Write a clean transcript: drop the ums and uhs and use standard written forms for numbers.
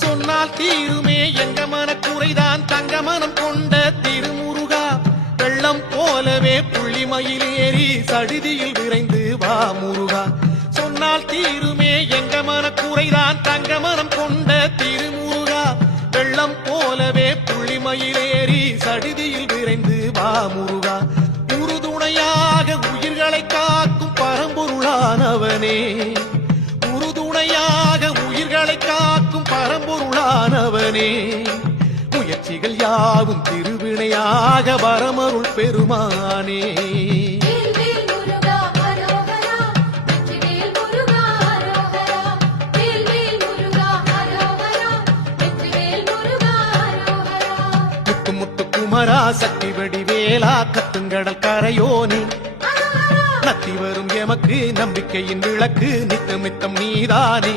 சொன்னால் தீருமே எங்க மனக்குறைதான் தங்க மனம் கொண்ட திருமுருகா வெள்ளம் போலவே புள்ளிமயில் ஏறி சடிதியில் விரைந்து வா முருகா சொன்னால் தீருமே எங்க மனக்குறைதான் தங்க மனம் கொண்ட திருமுருகா வெள்ளம் போலவே புள்ளிமயில் ஏறி சடிதியில் விரைந்து வா முருகா உறுதுணையாக உயிர்களை காக்கும் பரம்பொருளானவனே உறுதுணையாக உயிர்களை காக்கும் பரம்பொருளானவனே முயற்சிகள் யாவும் திருவினையாக வரமருள் பெருமானே முத்து முத்து குமரா சக்தி வடிவேலா கத்துங்கடல் கரையோனே நத்தி வரும் எமக்கு நம்பிக்கையின் விளக்கு நித்தமித்தம் நீதானே